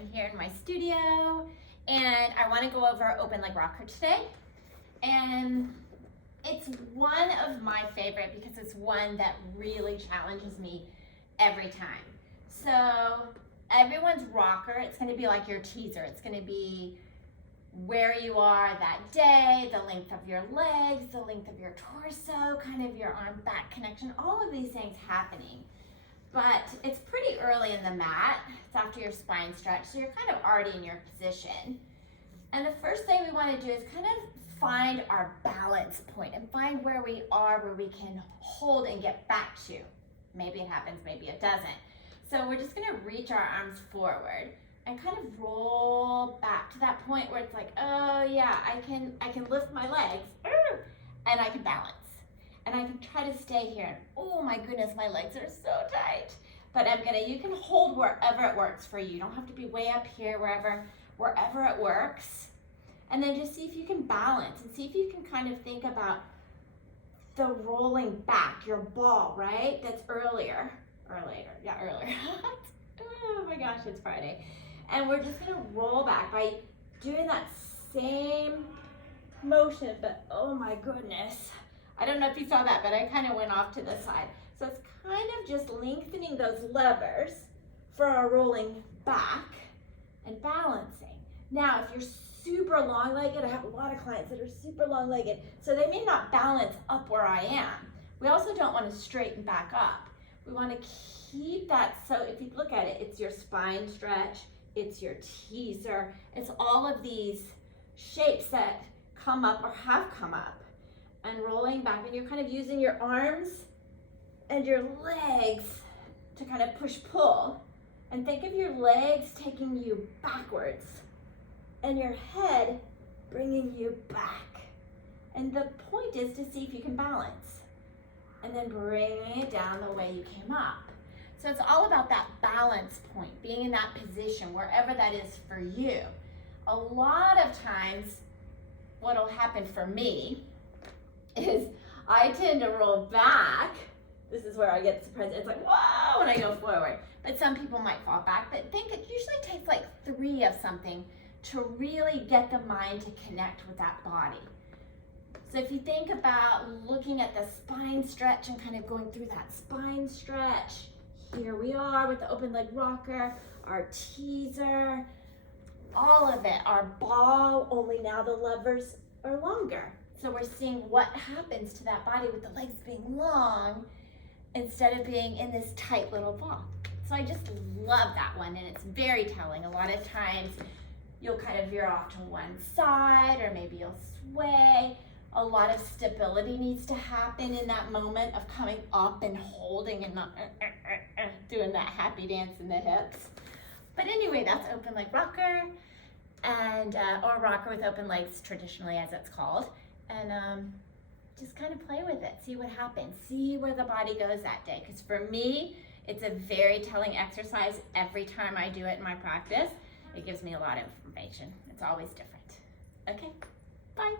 I'm here in my studio and I want to go over open leg rocker today. And it's one of my favorite because it's one that really challenges me every time. So everyone's rocker, it's going to be like your teaser. It's going to be where you are that day, the length of your legs, the length of your torso, kind of your arm back connection, all of these things happening. But it's pretty early in the mat. It's after your spine stretch, so you're kind of already in your position. And the first thing we want to do is kind of find our balance point and find where we are, where we can hold and get back to. Maybe it happens, maybe it doesn't. So we're just going to reach our arms forward and kind of roll back to that point where it's like, oh yeah, I can lift my legs and I can balance. And I can try to stay here. Oh my goodness, my legs are so tight. But you can hold wherever it works for you. You don't have to be way up here, wherever it works. And then just see if you can balance and see if you can kind of think about the rolling back, your ball, right? That's earlier. Oh my gosh, it's Friday. And we're just gonna roll back by doing that same motion, but oh my goodness. I don't know if you saw that, but I kind of went off to the side. So it's kind of just lengthening those levers for our rolling back and balancing. Now, if you're super long-legged, I have a lot of clients that are super long-legged, so they may not balance up where I am. We also don't want to straighten back up. We want to keep that, so if you look at it, it's your spine stretch, it's your teaser, it's all of these shapes that come up or have come up. And rolling back, and you're kind of using your arms and your legs to kind of push-pull. And think of your legs taking you backwards and your head bringing you back. And the point is to see if you can balance and then bringing it down the way you came up. So it's all about that balance point, being in that position, wherever that is for you. A lot of times, what'll happen for me is I tend to roll back. This is where I get surprised. It's like, whoa, when I go forward. But some people might fall back. But think it usually takes like 3 of something to really get the mind to connect with that body. So if you think about looking at the spine stretch and kind of going through that spine stretch, here we are with the open leg rocker, our teaser, all of it, our ball, only now the levers are longer. So we're seeing what happens to that body with the legs being long instead of being in this tight little ball. So I just love that one, and it's very telling. A lot of times you'll kind of veer off to one side, or maybe you'll sway. A lot of stability needs to happen in that moment of coming up and holding and not doing that happy dance in the hips. But anyway, that's open leg rocker, and or rocker with open legs traditionally, as it's called. And just kind of play with it, see what happens, see where the body goes that day. Because for me, it's a very telling exercise every time I do it in my practice. It gives me a lot of information. It's always different. Okay, bye.